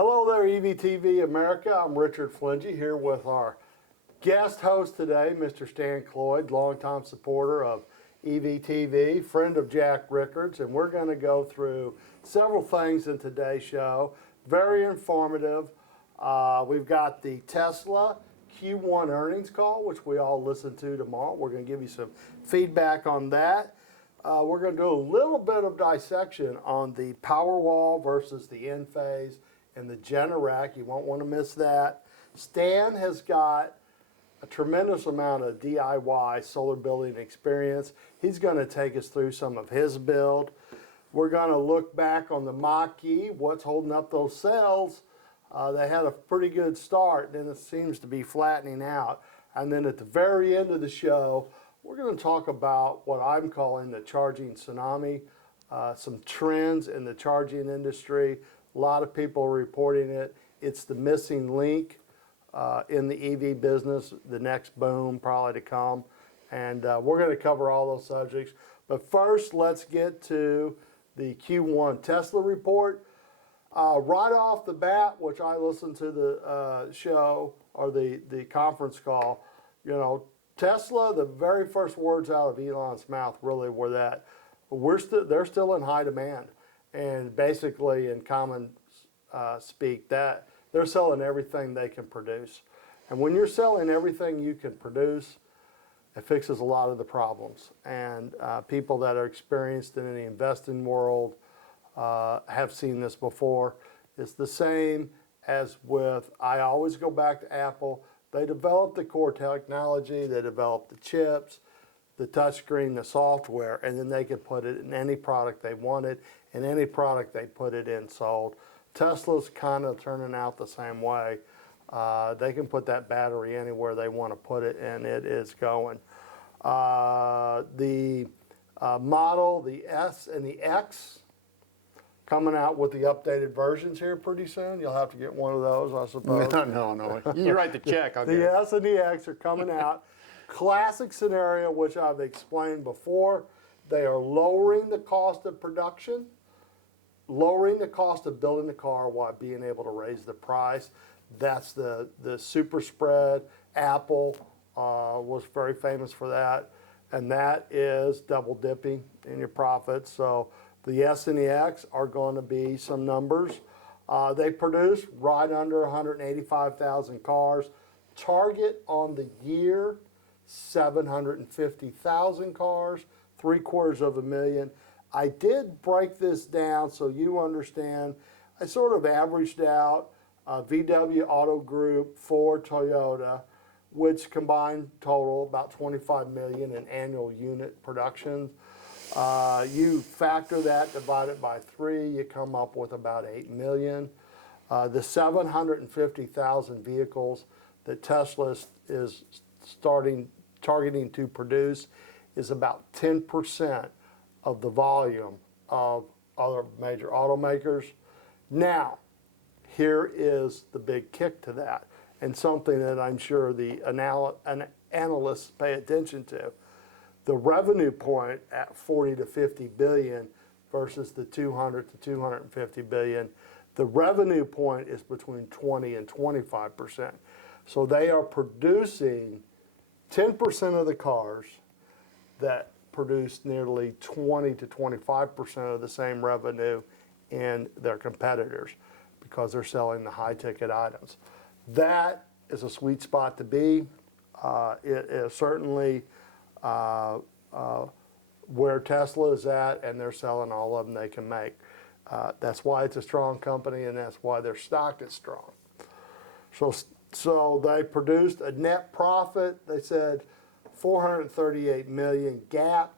Hello there, EVTV America. I'm Richard Flentge here with our guest host today, Mr. Stan Cloyd, longtime supporter of EVTV, friend of Jack Rickards, and we're going to go through several things in today's show. Very informative. We've got the Tesla Q1 earnings call, which we all listen to tomorrow. We're going to give you some feedback on that. We're going to do a little bit of dissection on the Powerwall versus the Enphase and the Generac. You won't want to miss that. Stan has got a tremendous amount of DIY solar building experience. He's going to take us through some of his build. We're going to look back on the Mach-E, what's holding up those sales. They had a pretty good start, then it seems to be flattening out. And then at the very end of the show, we're going to talk about what I'm calling the charging tsunami, some trends in the charging industry. A lot of people are reporting it. It's the missing link in the EV business, the next boom probably to come. And we're going to cover all those subjects. But first, let's get to the Q1 Tesla report. Right off the bat, which I listened to the show or the conference call, you know, Tesla, the very first words out of Elon's mouth really were that they're still in high demand. And basically, in common speak, that they're selling everything they can produce. And when you're selling everything you can produce, it fixes a lot of the problems. And people that are experienced in the investing world have seen this before. It's the same as with, I always go back to Apple. They developed the core technology, they developed the chips, the touchscreen, the software, and then they could put it in any product they wanted, and any product they put it in sold. Tesla's kind of turning out the same way. They can put that battery anywhere they want to put it, and it is going. The model, the S and the X, coming out with the updated versions here pretty soon. You'll have to get one of those, I suppose. No. You write the check. I'll get it. The S and the X are coming out. Classic scenario, which I've explained before. They are lowering the cost of production, lowering the cost of building the car while being able to raise the price. That's the super spread. Apple was very famous for that. And that is double dipping in your profits. So the S and the X are going to be some numbers. They produce right under 185,000 cars. Target on the year, 750,000 cars, 750,000. I did break this down so you understand. I sort of averaged out VW Auto Group, Ford, Toyota, which combined total about 25 million in annual unit production. You factor that, divide it by 3, you come up with about 8 million. The 750,000 vehicles that Tesla is targeting to produce is about 10% of the volume of other major automakers. Now, here is the big kick to that, and something that I'm sure the analysts pay attention to. The revenue point at 40 to 50 billion versus the 200 to 250 billion, the revenue point is between 20 and 25%. So they are producing 10% of the cars that produce nearly 20 to 25% of the same revenue in their competitors because they're selling the high ticket items. That is a sweet spot to be. It is certainly where Tesla is at, and they're selling all of them they can make. That's why it's a strong company, and that's why their stock is strong. So they produced a net profit, they said 438 million GAAP.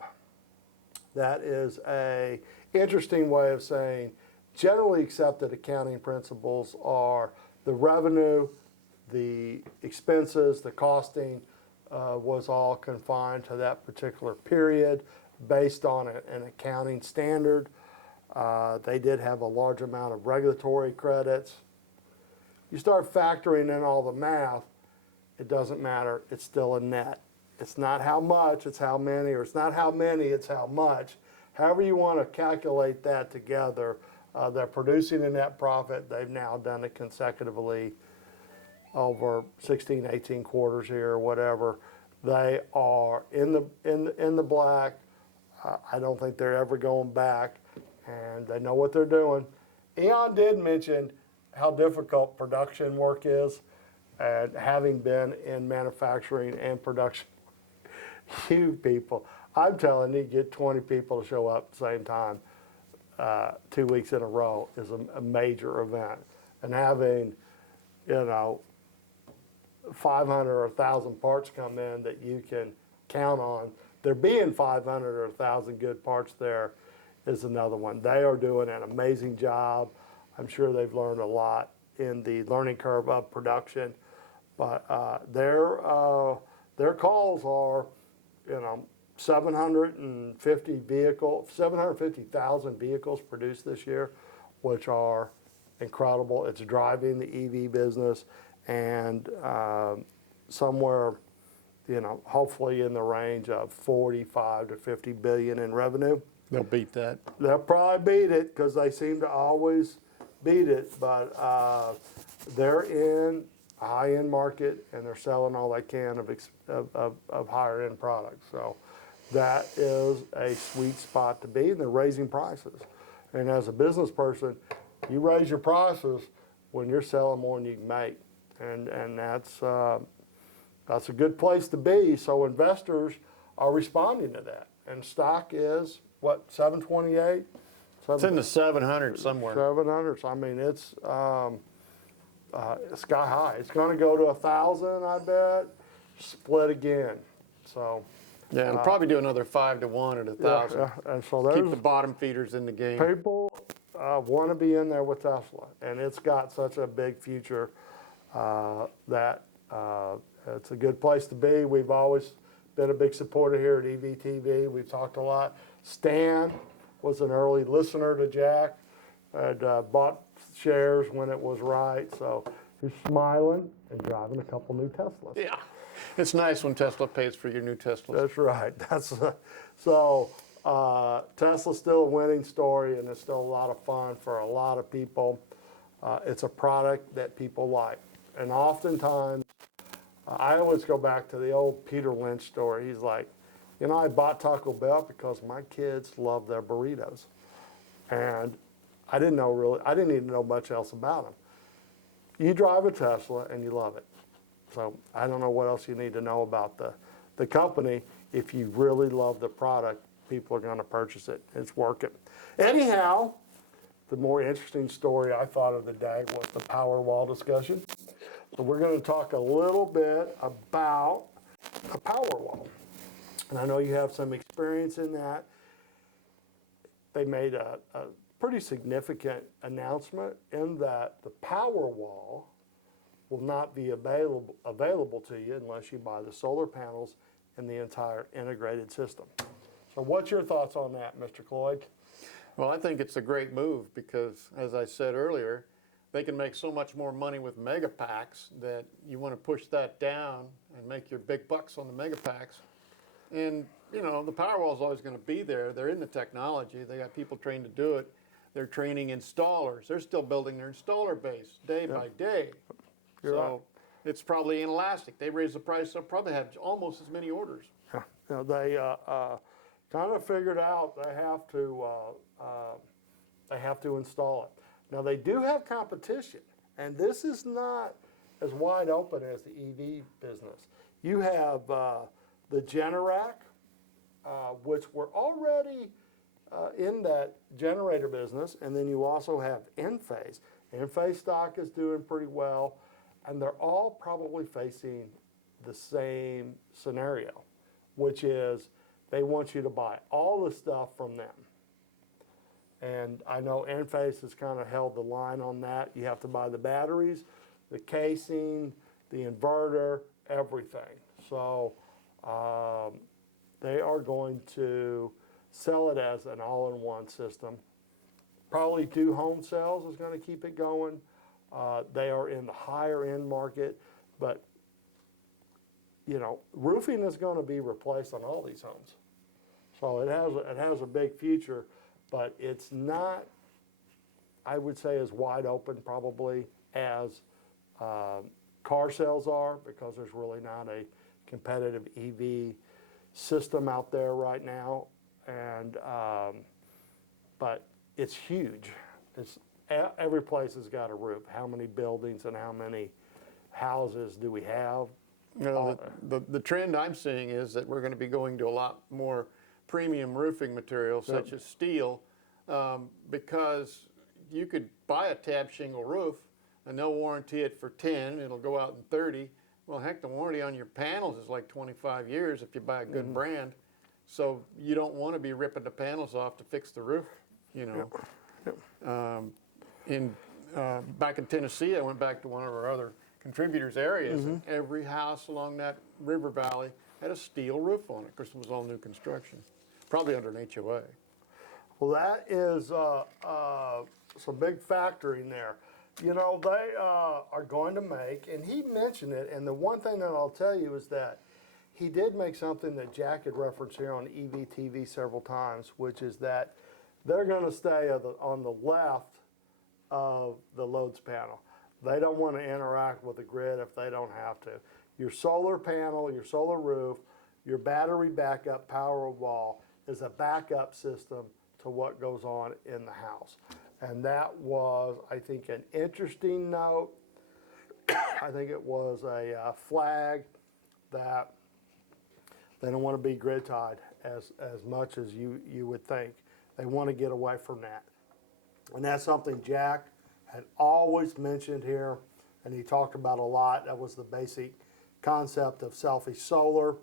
That is a interesting way of saying generally accepted accounting principles are the revenue, the expenses, the costing was all confined to that particular period based on an accounting standard. They did have a large amount of regulatory credits. You start factoring in all the math, it doesn't matter, it's still a net. It's not how much, it's how many, or it's not how many, it's how much. However you want to calculate that together, They're producing a net profit. They've now done it consecutively over 16, 18 quarters here or whatever. They are in the black. I don't think they're ever going back, and they know what they're doing. Eon did mention how difficult production work is, and having been in manufacturing and production, you people, I'm telling you, get 20 people to show up at the same time 2 weeks in a row is a major event. And having, 500 or 1,000 parts come in that you can count on, there being 500 or 1,000 good parts there is another one. They are doing an amazing job. I'm sure they've learned a lot in the learning curve of production, but their calls are, 750,000 vehicles produced this year, which are incredible. It's driving the EV business, and somewhere, hopefully in the range of 45 to 50 billion in revenue. They'll beat that. They'll probably beat it because they seem to always beat it, but they're in a high-end market and they're selling all they can of higher-end products. So that is a sweet spot to be, and they're raising prices. And as a business person, you raise your prices when you're selling more than you can make, and that's a good place to be. So investors are responding to that, and stock is what, 728? It's in the 700 somewhere. 700. I mean, it's sky high. It's going to go to 1,000, I bet. Split again. So. Yeah, it'll probably do another 5 to 1 at 1,000. Yeah, and so Keep the bottom feeders in the game. People want to be in there with Tesla, and it's got such a big future that it's a good place to be. We've always been a big supporter here at EVTV. We've talked a lot. Stan was an early listener to Jack, had bought shares when it was right, so he's smiling and driving a couple new Teslas. Yeah, it's nice when Tesla pays for your new Teslas. That's right. Tesla's still a winning story, and it's still a lot of fun for a lot of people. It's a product that people like, and oftentimes, I always go back to the old Peter Lynch story. He's like, I bought Taco Bell because my kids love their burritos, and I didn't need to know much else about them. You drive a Tesla and you love it. So I don't know what else you need to know about the company. If you really love the product, people are going to purchase it. It's working. Anyhow, the more interesting story I thought of the day was the Powerwall discussion. So we're going to talk a little bit about the Powerwall. And I know you have some experience in that. They made a pretty significant announcement in that the Powerwall will not be available to you unless you buy the solar panels and the entire integrated system. So what's your thoughts on that, Mr. Cloyd? Well, I think it's a great move because, as I said earlier, they can make so much more money with mega packs that you want to push that down and make your big bucks on the mega packs. And, the Powerwall is always going to be there. They're in the technology. They got people trained to do it. They're training installers. They're still building their installer base day by day. You're so right. It's probably inelastic. They raise the price, they'll probably have almost as many orders. Yeah. They kind of figured out they have to install it. Now they do have competition, and this is not as wide open as the EV business. You have the Generac, which were already in that generator business, and then you also have Enphase. Enphase stock is doing pretty well, and they're all probably facing the same scenario, which is they want you to buy all the stuff from them. And I know Enphase has kind of held the line on that. You have to buy the batteries, the casing, the inverter, everything. So they are going to sell it as an all-in-one system. Probably do home sales is going to keep it going. They are in the higher end market, but roofing is going to be replaced on all these homes. So it has a big future, but it's not I would say, as wide open probably as car sales are, because there's really not a competitive EV system out there right now. And but it's huge. Every place has got a roof. How many buildings and how many houses do we have? You know, the trend I'm seeing is that we're going to be going to a lot more premium roofing materials, such as steel, because you could buy a tab shingle roof and they'll warranty it for 10, it'll go out in 30. Well, heck, the warranty on your panels is like 25 years if you buy a good brand. So you don't want to be ripping the panels off to fix the roof, you know. Back in Tennessee, I went back to one of our other contributors' areas, and every house along that river valley had a steel roof on it, because it was all new construction, probably under an HOA. Well, that is some big factoring there. You know, they are going to make, and he mentioned it, and the one thing that I'll tell you is that he did make something that Jack had referenced here on EVTV several times, which is that they're going to stay on the left of the loads panel. They don't want to interact with the grid if they don't have to. Your solar panel, your solar roof, your battery backup Powerwall is a backup system to what goes on in the house. And that was, I think, an interesting note. I think it was a flag that they don't want to be grid tied as much as you would think. They want to get away from that. And that's something Jack had always mentioned here, and he talked about a lot. That was the basic concept of selfie solar.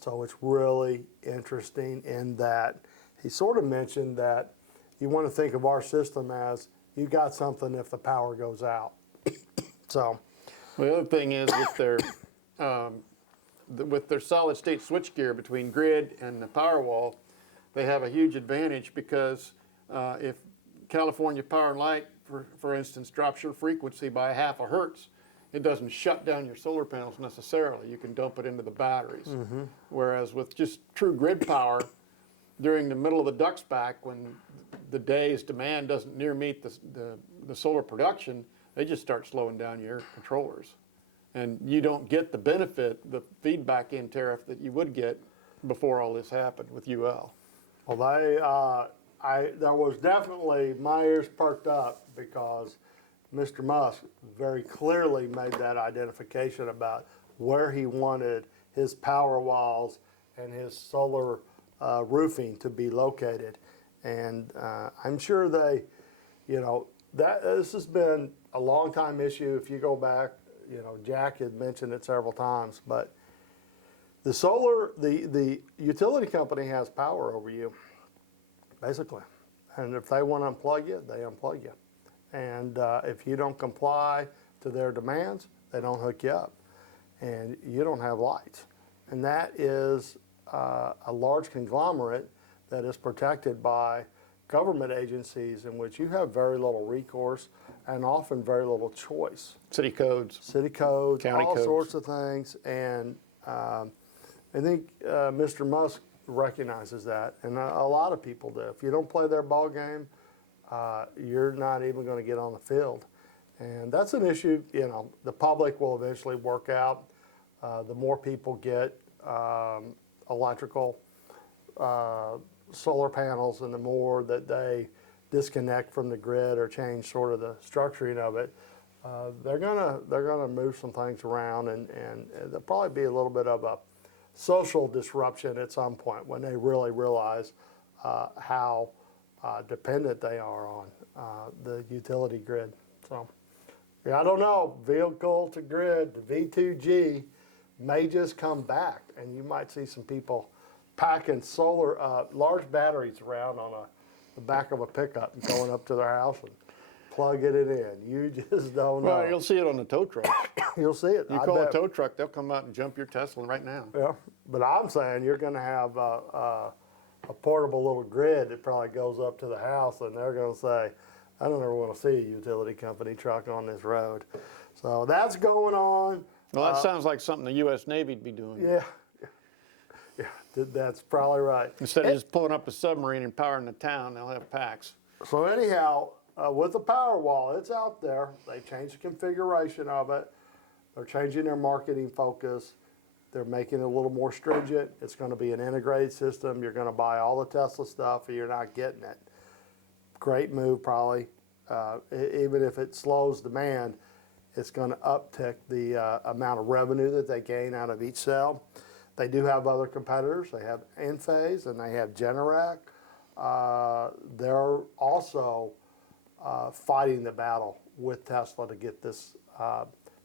So it's really interesting in that he sort of mentioned that you want to think of our system as you got something if the power goes out. So the other thing is with their solid state switchgear between grid and the Powerwall, they have a huge advantage, because if California Power and Light, for instance, drops your frequency by 0.5 hertz, it doesn't shut down your solar panels necessarily. You can dump it into the batteries. Whereas with just true grid power, during the middle of the duct's back, when the day's demand doesn't near meet the solar production, they just start slowing down your controllers. And you don't get the benefit, the feedback in tariff that you would get before all this happened with UL. Well, there was definitely, my ears perked up, because Mr. Musk very clearly made that identification about where he wanted his power walls and his solar roofing to be located. And I'm sure they, you know, this has been a long time issue. If you go back, you know, Jack had mentioned it several times, but the utility company has power over you, basically. And if they want to unplug you, they unplug you. And if you don't comply to their demands, they don't hook you up. And you don't have lights. And that is a large conglomerate that is protected by government agencies, in which you have very little recourse and often very little choice. City codes. City codes, County all codes. sorts of things. And I think Mr. Musk recognizes that, and a lot of people do. If you don't play their ball game, you're not even going to get on the field. And that's an issue, you know, the public will eventually work out. The more people get electrical solar panels, and the more that they disconnect from the grid or change sort of the structuring of it, they're gonna move some things around, and there'll probably be a little bit of a social disruption at some point when they really realize how dependent they are on the utility grid. So, yeah, I don't know, vehicle to grid, the V2G may just come back, and you might see some people packing solar, large batteries around on the back of a pickup and going up to their house and plugging it in. You just don't know. Well, you'll see it on the tow truck. You'll see it. You call a tow truck, they'll come out and jump your Tesla right now. Yeah, but I'm saying you're going to have a portable little grid that probably goes up to the house, and they're going to say, I don't ever want to see a utility company truck on this road. So that's going on. Well, that sounds like something the U.S. Navy'd be doing. Yeah, that's probably right. Instead of just pulling up a submarine and powering the town, they'll have packs. So anyhow, with the Powerwall, it's out there. They changed the configuration of it. They're changing their marketing focus. They're making it a little more stringent. It's going to be an integrated system. You're going to buy all the Tesla stuff, or you're not getting it. Great move, probably. Even if it slows demand, it's going to uptick the amount of revenue that they gain out of each cell. They do have other competitors. They have Enphase and they have Generac. They're also fighting the battle with Tesla to get this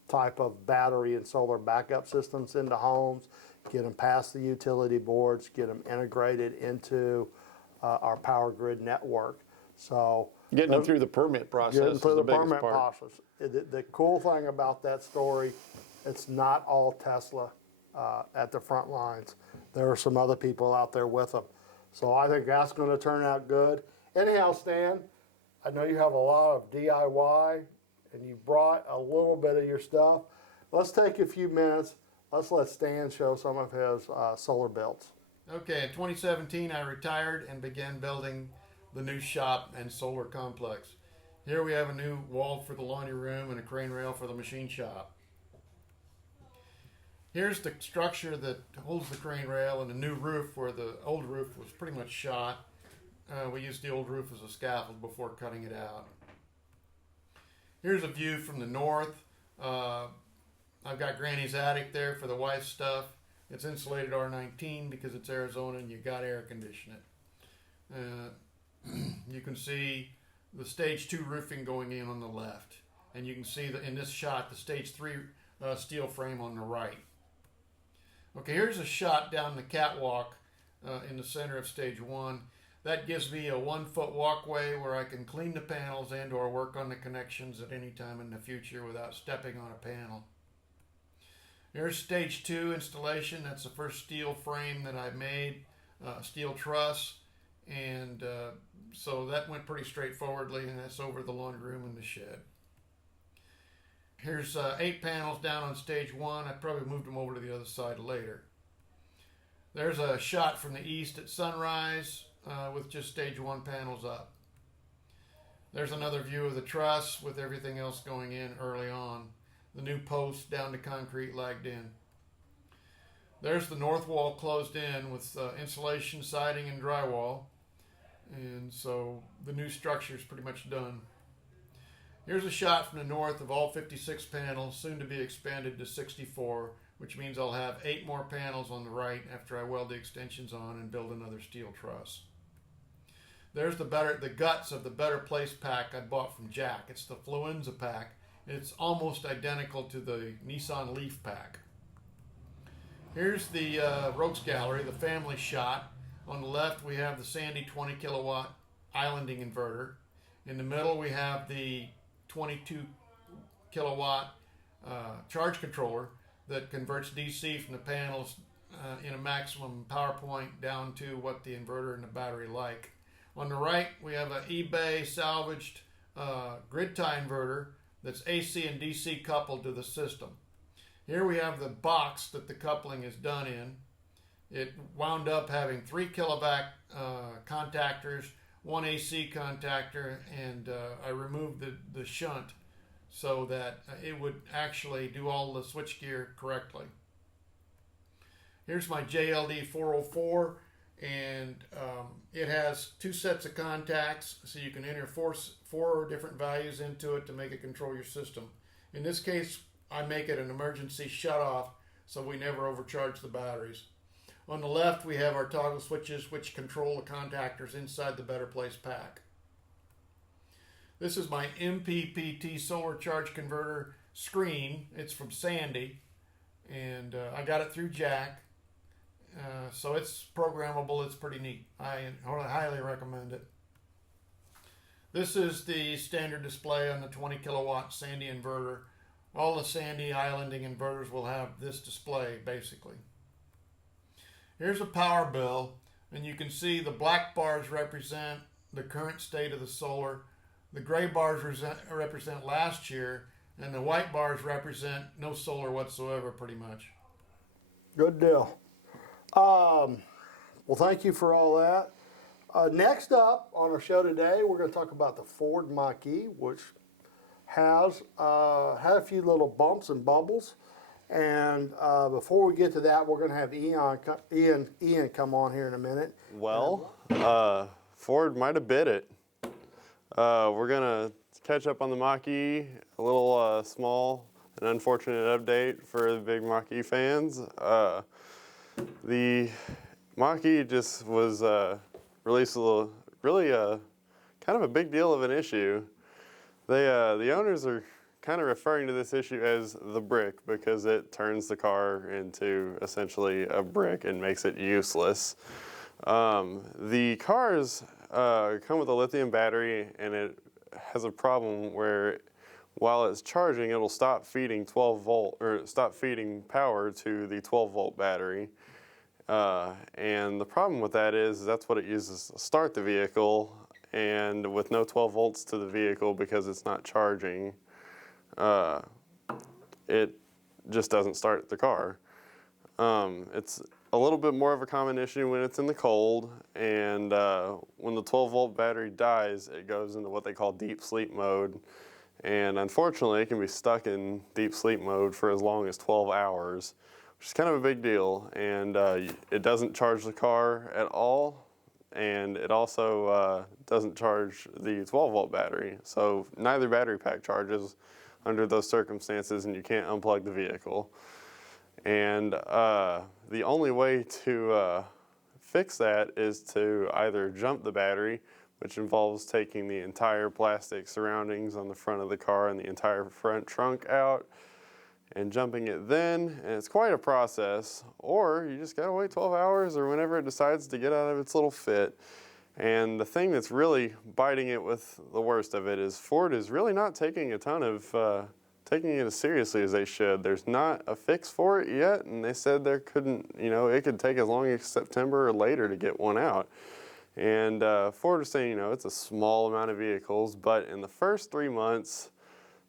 type of battery and solar backup systems into homes, get them past the utility boards, get them integrated into our power grid network. So Getting them through the permit process getting is through the the biggest permit part. process. The cool thing about that story, it's not all Tesla at the front lines. There are some other people out there with them. So I think that's going to turn out good. Anyhow, Stan, I know you have a lot of DIY and you brought a little bit of your stuff. Let's take a few minutes. Let's let Stan show some of his solar builds. Okay, in 2017 I retired and began building the new shop and solar complex. Here we have a new wall for the laundry room and a crane rail for the machine shop. Here's the structure that holds the crane rail and a new roof where the old roof was pretty much shot. We used the old roof as a scaffold before cutting it out. Here's a view from the north. I've got Granny's attic there for the wife's stuff. It's insulated R19 because it's Arizona and you got to air condition it. You can see the stage 2 roofing going in on the left. And you can see that in this shot the stage 3 steel frame on the right. Okay, here's a shot down the catwalk in the center of stage 1. That gives me a 1-foot walkway where I can clean the panels and or work on the connections at any time in the future without stepping on a panel. Here's stage 2 installation. That's the first steel frame that I made, steel truss. And so that went pretty straightforwardly, and that's over the laundry room and the shed. Here's 8 panels down on stage 1. I probably moved them over to the other side later. There's a shot from the east at sunrise with just stage 1 panels up. There's another view of the truss with everything else going in early on. The new posts down to concrete lagged in. There's the north wall closed in with insulation, siding, and drywall. And so the new structure is pretty much done. Here's a shot from the north of all 56 panels, soon to be expanded to 64, which means I'll have 8 more panels on the right after I weld the extensions on and build another steel truss. There's the guts of the Better Place pack I bought from Jack. It's the Fluenza pack. It's almost identical to the Nissan Leaf pack. Here's the Rogues Gallery, the family shot. On the left we have the Sandy 20 kilowatt islanding inverter. In the middle we have the 22 kilowatt charge controller that converts DC from the panels in a maximum power point down to what the inverter and the battery like. On the right we have an eBay salvaged grid tie inverter that's AC and DC coupled to the system. Here we have the box that the coupling is done in. It wound up having 3 kilowatt contactors, 1 AC contactor, and I removed the shunt so that it would actually do all the switchgear correctly. Here's my JLD 404, and it has 2 sets of contacts, so you can enter four different values into it to make it control your system. In this case, I make it an emergency shut-off so we never overcharge the batteries. On the left, we have our toggle switches which control the contactors inside the Better Place pack. This is my MPPT solar charge converter screen. It's from Sandy, and I got it through Jack. So it's programmable. It's pretty neat. I highly recommend it. This is the standard display on the 20 kilowatt Sandy inverter. All the Sandy islanding inverters will have this display basically. Here's a power bill, and you can see the black bars represent the current state of the solar. The gray bars represent last year, and the white bars represent no solar whatsoever pretty much. Good deal. Well, thank you for all that. Next up on our show today, we're going to talk about the Ford Mach-E, which has had a few little bumps and bubbles. And before we get to that, we're going to have Ian come on here in a minute. Well, Ford might have bid it. We're going to catch up on the Mach-E, a little small and unfortunate update for the big Mach-E fans. The Mach-E just was released a little, really kind of a big deal of an issue. The owners are kind of referring to this issue as the brick because it turns the car into essentially a brick and makes it useless. The cars come with a lithium battery, and it has a problem where while it's charging, it'll stop feeding 12 volt or stop feeding power to the 12 volt battery. And the problem with that is that's what it uses to start the vehicle, and with no 12 volts to the vehicle because it's not charging, it just doesn't start the car. It's a little bit more of a common issue when it's in the cold, and when the 12 volt battery dies, it goes into what they call deep sleep mode. And unfortunately, it can be stuck in deep sleep mode for as long as 12 hours, which is kind of a big deal. And it doesn't charge the car at all, and it also doesn't charge the 12 volt battery. So neither battery pack charges under those circumstances, and you can't unplug the vehicle. And the only way to fix that is to either jump the battery, which involves taking the entire plastic surroundings on the front of the car and the entire front trunk out and jumping it then, and it's quite a process. Or you just gotta wait 12 hours or whenever it decides to get out of its little fit. And the thing that's really biting it with the worst of it is Ford is really not taking a ton of taking it as seriously as they should. There's not a fix for it yet, and they said there couldn't, it could take as long as September or later to get one out. And Ford is saying, it's a small amount of vehicles, but in the first 3 months,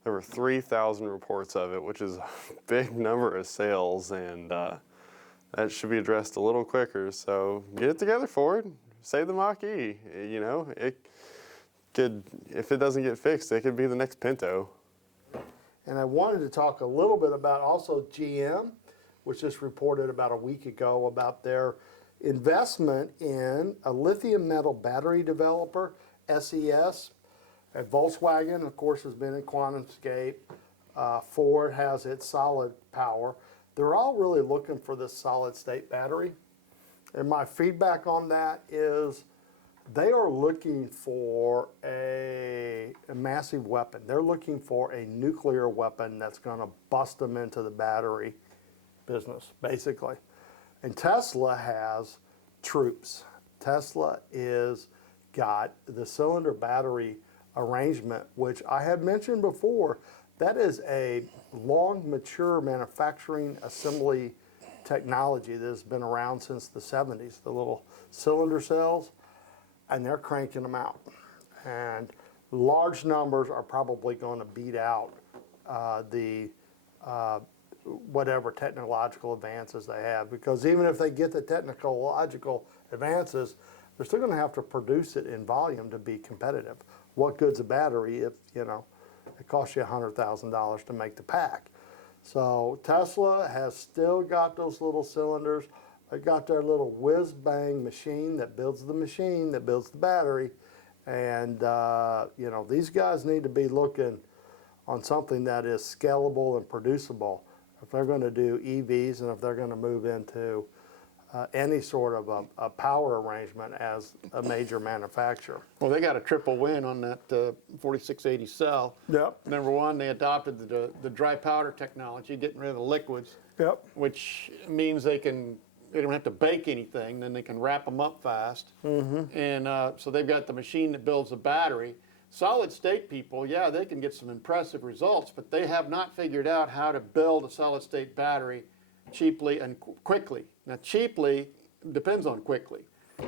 there were 3,000 reports of it, which is a big number of sales, and that should be addressed a little quicker. So get it together, Ford. Save the Mach-E. It could, if it doesn't get fixed, it could be the next Pinto. And I wanted to talk a little bit about also GM, which just reported about a week ago about their investment in a lithium metal battery developer, SES. And Volkswagen, of course, has been in QuantumScape. Ford has its solid power. They're all really looking for this solid state battery. And my feedback on that is they are looking for a massive weapon. They're looking for a nuclear weapon that's going to bust them into the battery business, basically. And Tesla has troops. Tesla is got the cylinder battery arrangement, which I had mentioned before. That is a long, mature manufacturing assembly technology that has been around since the 70s, the little cylinder cells, and they're cranking them out. And large numbers are probably going to beat out whatever technological advances they have, because even if they get the technological advances, they're still going to have to produce it in volume to be competitive. What good's a battery if, it costs you $100,000 to make the pack? So Tesla has still got those little cylinders. They got their little whiz-bang machine that builds the battery. And, these guys need to be looking on something that is scalable and producible if they're going to do EVs and if they're going to move into any sort of a power arrangement as a major manufacturer. Well, they got a triple win on that 4680 cell. Yep. Number one, they adopted the dry powder technology, getting rid of the liquids. Yep. Which means they don't have to bake anything, then they can wrap them up fast. Mm-hmm. And so they've got the machine that builds the battery. Solid state people, yeah, they can get some impressive results, but they have not figured out how to build a solid state battery cheaply and quickly. Now, cheaply depends on quickly.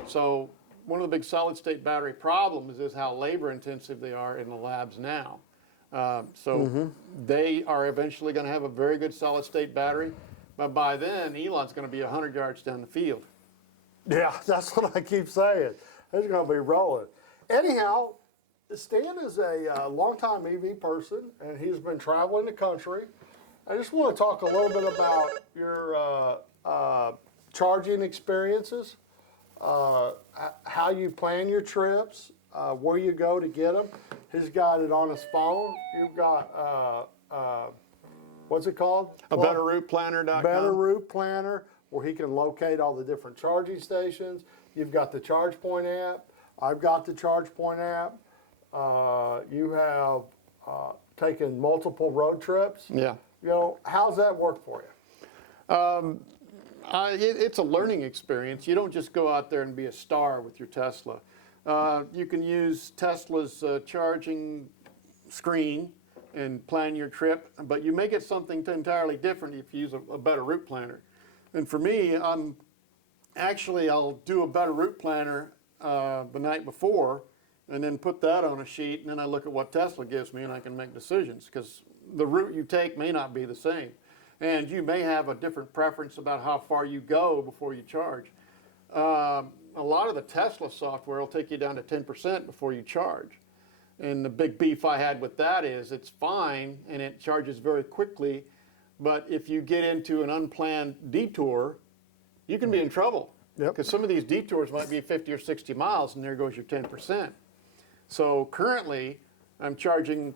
So one of the big solid state battery problems is how labor intensive they are in the labs now. They are eventually going to have a very good solid state battery, but by then Elon's going to be 100 yards down the field. Yeah, that's what I keep saying. It's going to be rolling. Anyhow, Stan is a longtime EV person, and he's been traveling the country. I just want to talk a little bit about your charging experiences, how you plan your trips, where you go to get them. He's got it on his phone. You've got, what's it called? A betterrouteplanner.com. Better Route Planner, where he can locate all the different charging stations. You've got the ChargePoint app. I've got the ChargePoint app. You have taken multiple road trips. Yeah. You know, how's that work for you? It's a learning experience. You don't just go out there and be a star with your Tesla. You can use Tesla's charging screen and plan your trip, but you make it something entirely different if you use a better route planner. And for me, I'll do a better route planner the night before, and then put that on a sheet, and then I look at what Tesla gives me, and I can make decisions, because the route you take may not be the same. And you may have a different preference about how far you go before you charge. A lot of the Tesla software will take you down to 10% before you charge. And the big beef I had with that is it's fine and it charges very quickly, but if you get into an unplanned detour, you can be in trouble. Yep. Because some of these detours might be 50 or 60 miles, and there goes your 10%. So currently, I'm charging,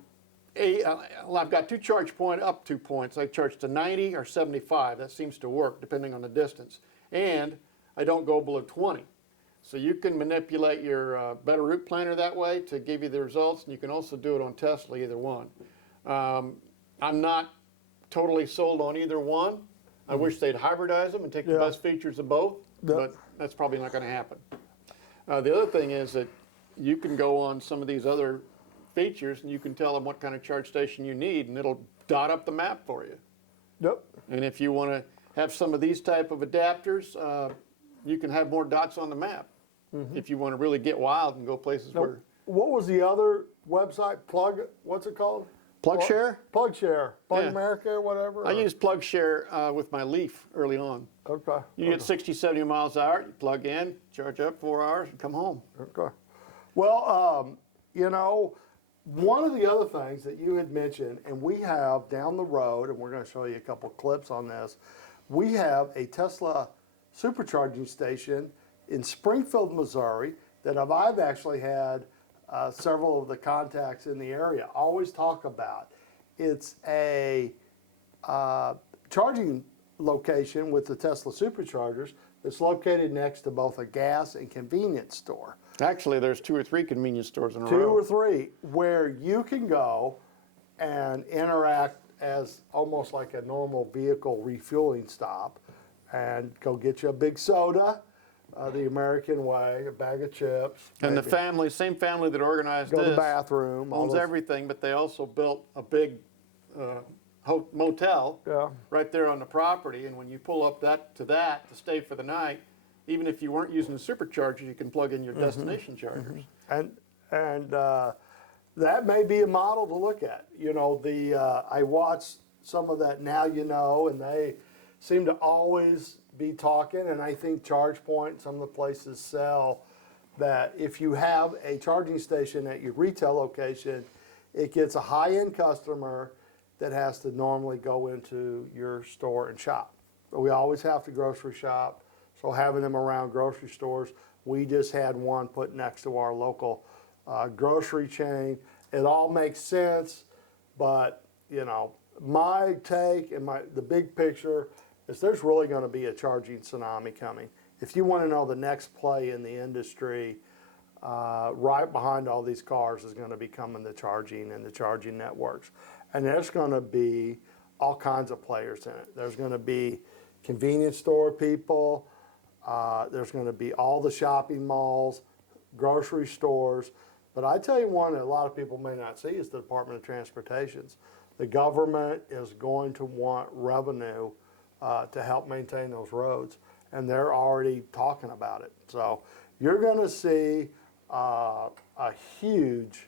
I've got two charge point up 2 points. I charge to 90 or 75. That seems to work depending on the distance. And I don't go below 20. So you can manipulate your better route planner that way to give you the results, and you can also do it on Tesla, either one. I'm not totally sold on either one. I wish they'd hybridize them and take the best features of both, but that's probably not going to happen. The other thing is that you can go on some of these other features and you can tell them what kind of charge station you need, and it'll dot up the map for you. Yep. And if you want to have some of these type of adapters, you can have more dots on the map. If you want to really get wild and go places where... What was the other website? What's it called? PlugShare? PlugShare. Plug Yeah. America or whatever? I used PlugShare with my Leaf early on. Okay. You get 60, 70 miles an hour, you plug in, charge up 4 hours, and come home. Okay. Well, you know, one of the other things that you had mentioned, and we have down the road, and we're going to show you a couple clips on this, we have a Tesla supercharging station in Springfield, Missouri, that I've actually had several of the contacts in the area always talk about. It's a charging location with the Tesla Superchargers that's located next to both a gas and convenience store. Actually, there's 2 or 3 convenience stores in a row. 2 or 3 where you can go and interact as almost like a normal vehicle refueling stop and go get you a big soda, the American way, a bag of chips. And the maybe family, same family that organized go to this, the bathroom. all owns those- everything, but they also built a big motel Yeah. right there on the property. And when you pull up to stay for the night, even if you weren't using the supercharger, you can plug in your destination chargers. And that may be a model to look at. You know, I watched some of that Now You Know, and they seem to always be talking, and I think ChargePoint, some of the places sell that if you have a charging station at your retail location, it gets a high-end customer that has to normally go into your store and shop. But we always have to grocery shop, so having them around grocery stores, we just had one put next to our local grocery chain. It all makes sense, but you know, my take and the big picture is there's really going to be a charging tsunami coming. If you want to know the next play in the industry, right behind all these cars is going to be coming the charging and the charging networks. And there's going to be all kinds of players in it. There's going to be convenience store people. There's going to be all the shopping malls, grocery stores. But I tell you one that a lot of people may not see is the Department of Transportation's. The government is going to want revenue to help maintain those roads, and they're already talking about it. So you're going to see a huge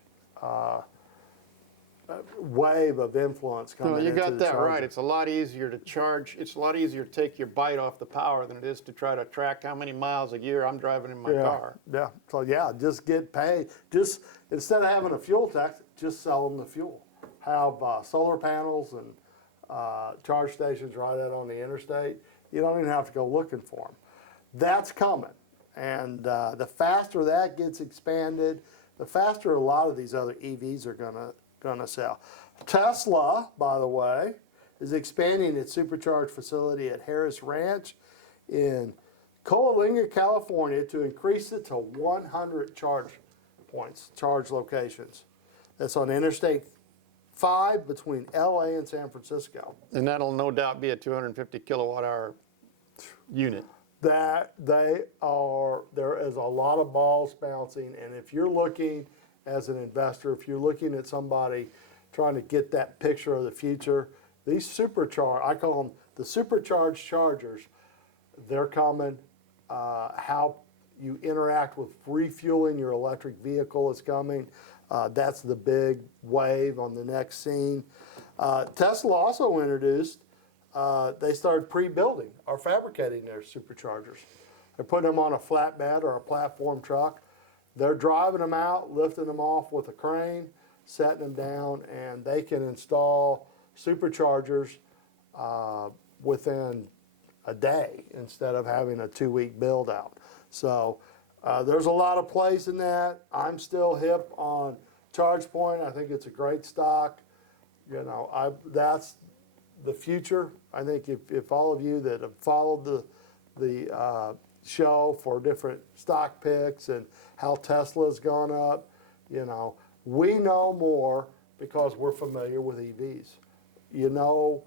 wave of influence coming No, you into got the that charger. right. It's a lot easier to charge. It's a lot easier to take your bite off the power than it is to try to track how many miles a year I'm driving in my car. Yeah. So yeah, just get paid. Just instead of having a fuel tax, just sell them the fuel. Have solar panels and charge stations right out on the interstate. You don't even have to go looking for them. That's coming, and the faster that gets expanded, the faster a lot of these other EVs are gonna sell. Tesla, by the way, is expanding its supercharge facility at Harris Ranch in Coalinga, California, to increase it to 100 charge points, charge locations. That's on Interstate 5 between LA and San Francisco. And that'll no doubt be a 250 kilowatt hour unit. That there is a lot of balls bouncing, and if you're looking as an investor, if you're looking at somebody trying to get that picture of the future, these I call them the supercharged chargers, they're coming. How you interact with refueling your electric vehicle is coming. That's the big wave on the next scene. Tesla also introduced, they started pre-building or fabricating their superchargers. They're putting them on a flatbed or a platform truck. They're driving them out, lifting them off with a crane, setting them down, and they can install superchargers within a day instead of having a 2-week build out. So there's a lot of plays in that. I'm still hip on ChargePoint. I think it's a great stock. You know, that's the future. I think if all of you that have followed the show for different stock picks and how Tesla's gone up, you know, we know more because we're familiar with EVs. You know,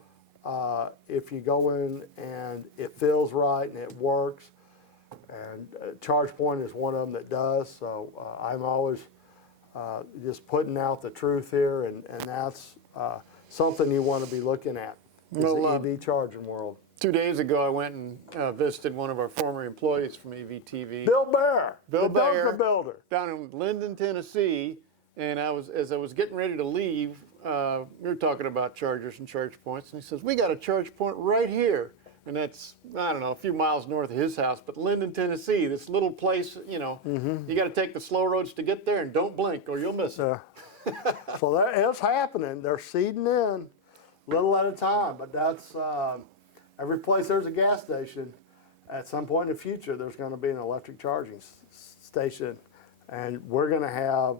if you go in and it feels right and it works, and ChargePoint is one of them that does. So I'm always just putting out the truth here, and that's something you want to be looking at, is the EV charging world. 2 days ago, I went and visited one of our former employees from EVTV. Bill Bear, Bill the Bear, Dunker Builder. down in Linden, Tennessee, and as I was getting ready to leave, we were talking about chargers and charge points, and he says, "We got a charge point right here," and that's, I don't know, a few miles north of his house, but Linden, Tennessee, this little place, you know, you got to take the slow roads to get there, and don't blink or you'll miss it. So that is happening. They're seeding in, little at a time, but that's every place there's a gas station, at some point in the future, there's going to be an electric charging station. And we're going to have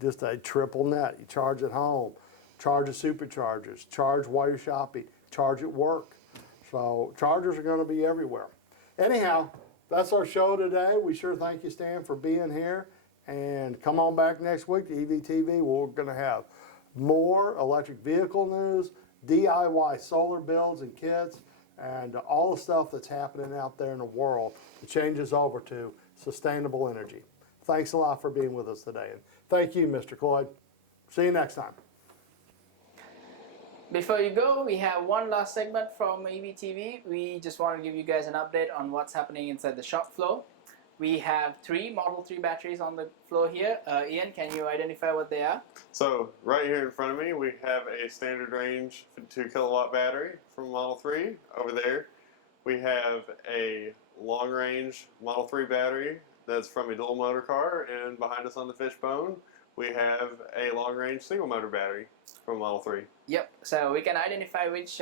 just a triple net. You charge at home, charge at superchargers, charge while you're shopping, charge at work. So chargers are going to be everywhere. Anyhow, that's our show today. We sure thank you, Stan, for being here. And come on back next week to EVTV. We're going to have more electric vehicle news, DIY solar builds and kits, and all the stuff that's happening out there in the world that changes over to sustainable energy. Thanks a lot for being with us today. And thank you, Mr. Cloyd. See you next time. Before you go, we have one last segment from EVTV. We just want to give you guys an update on what's happening inside the shop floor. We have 3 Model 3 batteries on the floor here. Ian, can you identify what they are? So right here in front of me, we have a standard range 2 kilowatt battery from Model 3. Over there, we have a long range Model 3 battery that's from a dual motor car, and behind us on the fishbone, we have a long range single motor battery from Model 3. Yep, so we can identify which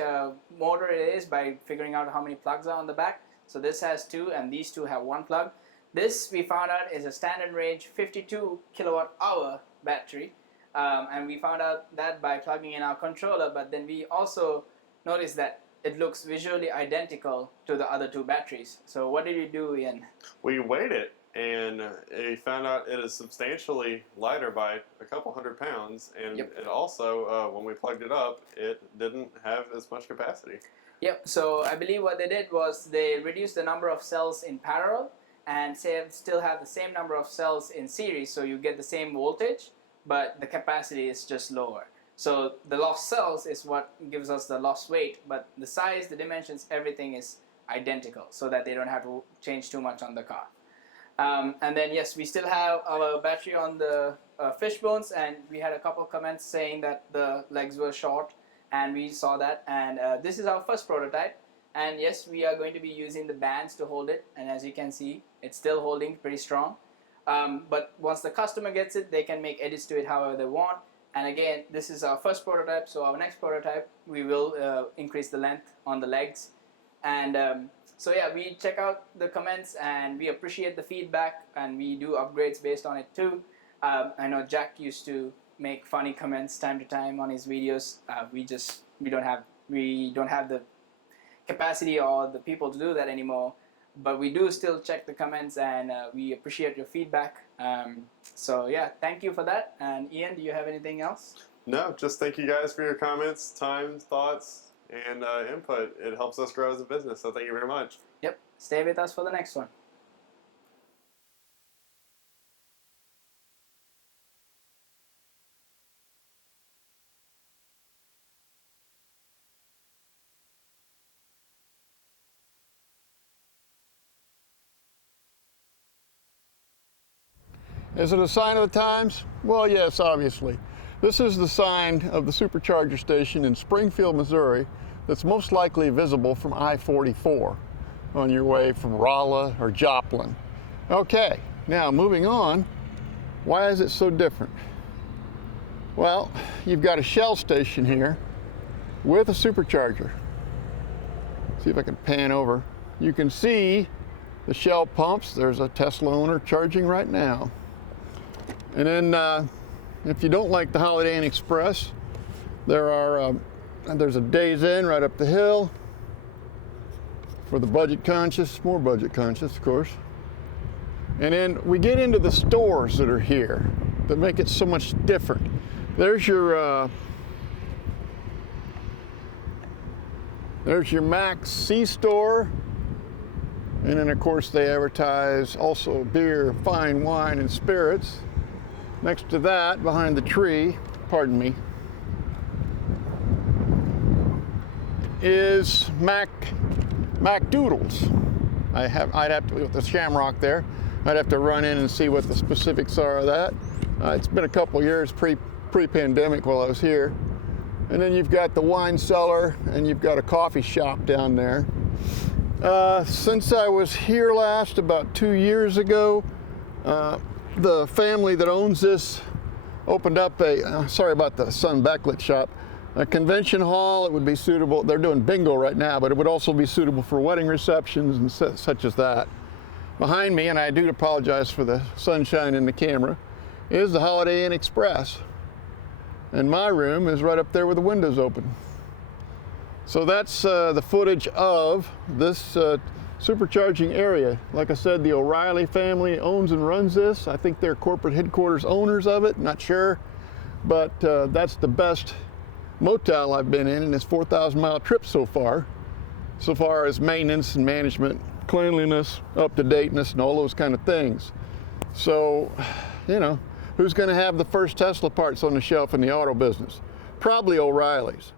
motor it is by figuring out how many plugs are on the back. So this has 2 and these 2 have 1 plug. This, we found out, is a standard range 52 kilowatt hour battery, and we found out that by plugging in our controller, but then we also noticed that it looks visually identical to the other 2 batteries. So what did you do, Ian? We weighed it, and we found out it is substantially lighter by a couple hundred pounds, and it also, when we plugged it up, it didn't have as much capacity. Yep, so I believe what they did was they reduced the number of cells in parallel and still have the same number of cells in series, so you get the same voltage, but the capacity is just lower. So the lost cells is what gives us the lost weight, but the size, the dimensions, everything is identical, so that they don't have to change too much on the car. And then yes, we still have our battery on the fish bones, and we had a couple of comments saying that the legs were short, and we saw that. And this is our first prototype. And yes, we are going to be using the bands to hold it, and as you can see, it's still holding pretty strong. But once the customer gets it, they can make edits to it however they want. And again, this is our first prototype, so our next prototype, we will increase the length on the legs. And so yeah, we check out the comments, and we appreciate the feedback, and we do upgrades based on it too. I know Jack used to make funny comments time to time on his videos. We don't have the capacity or the people to do that anymore, but we do still check the comments, and we appreciate your feedback. So yeah, thank you for that. And Ian, do you have anything else? No, just thank you guys for your comments, time, thoughts, and input. It helps us grow as a business, so thank you very much. Yep, stay with us for the next one. Is it a sign of the times? Well, yes, obviously. This is the sign of the supercharger station in Springfield, Missouri, that's most likely visible from I-44 on your way from Rolla or Joplin. Okay, now moving on, why is it so different? Well, you've got a Shell station here with a supercharger. See if I can pan over. You can see the Shell pumps. There's a Tesla owner charging right now. And then if you don't like the Holiday Inn Express, there's a Days Inn right up the hill for the budget conscious, more budget conscious, of course. And then we get into the stores that are here that make it so much different. There's your Mach-E store. And then of course they advertise also beer, fine wine, and spirits. Next to that, behind the tree, pardon me, is Mac-Doodles. I'd have to, with the Shamrock there, I'd have to run in and see what the specifics are of that. It's been a couple years pre-pandemic while I was here. And then you've got the wine cellar, and you've got a coffee shop down there. Since I was here last, about 2 years ago, the family that owns this opened up sorry about the sun backlit shop, a convention hall. It would be suitable. They're doing bingo right now, but it would also be suitable for wedding receptions and such as that. Behind me, and I do apologize for the sunshine in the camera, is the Holiday Inn Express. And my room is right up there with the windows open. So that's the footage of this supercharging area. Like I said, the O'Reilly family owns and runs this. I think they're corporate headquarters owners of it, not sure. But that's the best motel I've been in this 4,000-mile trip so far as maintenance and management, cleanliness, up-to-dateness, and all those kind of things. So, you know, who's going to have the first Tesla parts on the shelf in the auto business? Probably O'Reilly's.